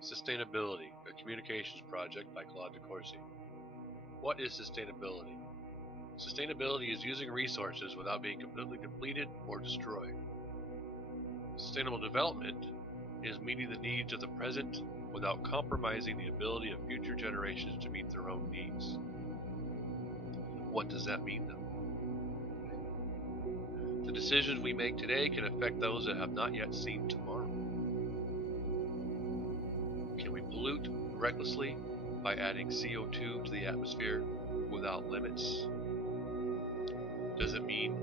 Sustainability, a communications project by Claude DeCourcy. What is sustainability? Sustainability is using resources without being completely depleted or destroyed. Sustainable development is meeting the needs of the present without compromising the ability of future generations to meet their own needs. What does that mean though? The decisions we make today can affect those that have not yet seen tomorrow. Can we pollute recklessly by adding CO2 to the atmosphere without limits? Does it mean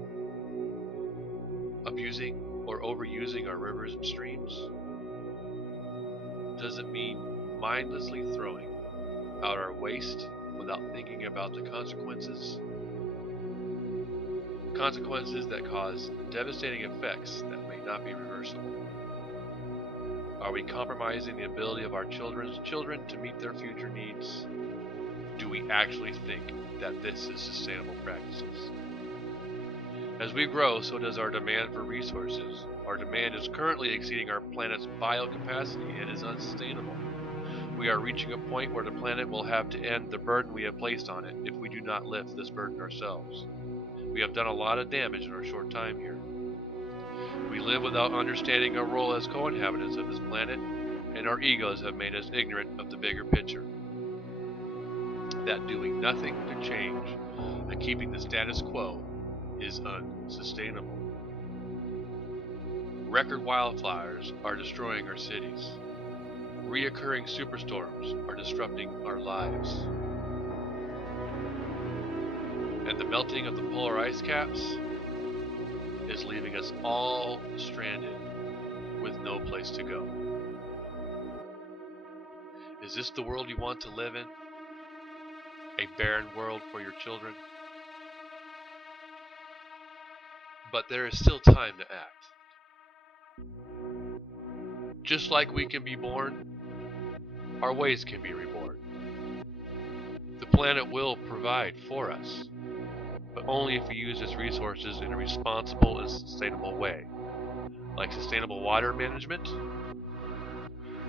abusing or overusing our rivers and streams? Does it mean mindlessly throwing out our waste without thinking about the consequences? Consequences that cause devastating effects that may not be reversible. Are we compromising the ability of our children's children to meet their future needs? Do we actually think that this is sustainable practices? As we grow, so does our demand for resources. Our demand is currently exceeding our planet's biocapacity and is unsustainable. We are reaching a point where the planet will have to end the burden we have placed on it if we do not lift this burden ourselves. We have done a lot of damage in our short time here. We live without understanding our role as co-inhabitants of this planet, and our egos have made us ignorant of the bigger picture. That doing nothing to change and keeping the status quo is unsustainable. Record wildfires are destroying our cities. Reoccurring superstorms are disrupting our lives. And the melting of the polar ice caps is leaving us all stranded with no place to go. Is this the world you want to live in? A barren world for your children? But there is still time to act. Just like we can be born, our ways can be reborn. The planet will provide for us, but only if we use its resources in a responsible and sustainable way, like sustainable water management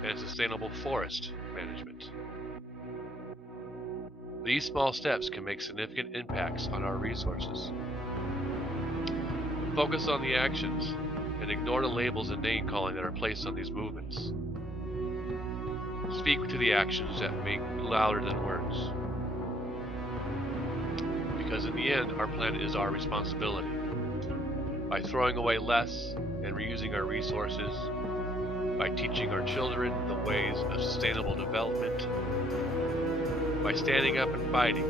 and sustainable forest management. These small steps can make significant impacts on our resources. Focus on the actions and ignore the labels and name calling that are placed on these movements. Speak to the actions that make louder than words. Because in the end, our planet is our responsibility. By throwing away less and reusing our resources, by teaching our children the ways of sustainable development, by standing up and fighting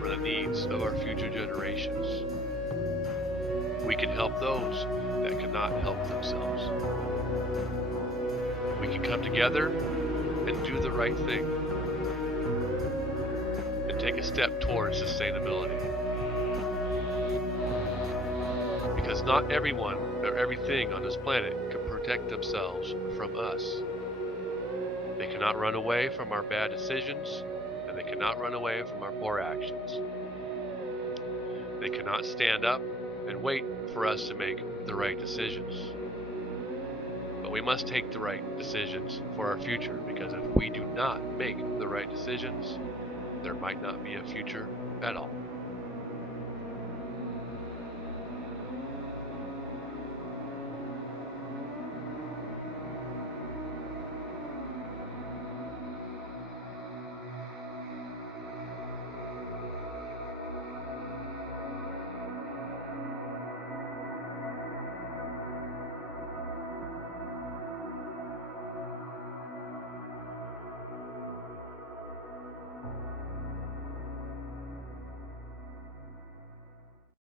for the needs of our future generations, we can help those that cannot help themselves. We can come together and do the right thing and take a step towards sustainability. Because not everyone or everything on this planet can protect themselves from us. They cannot run away from our bad decisions, and they cannot run away from our poor actions. They cannot stand up and wait for us to make the right decisions. But we must take the right decisions for our future, because if we do not make the right decisions, there might not be a future at all.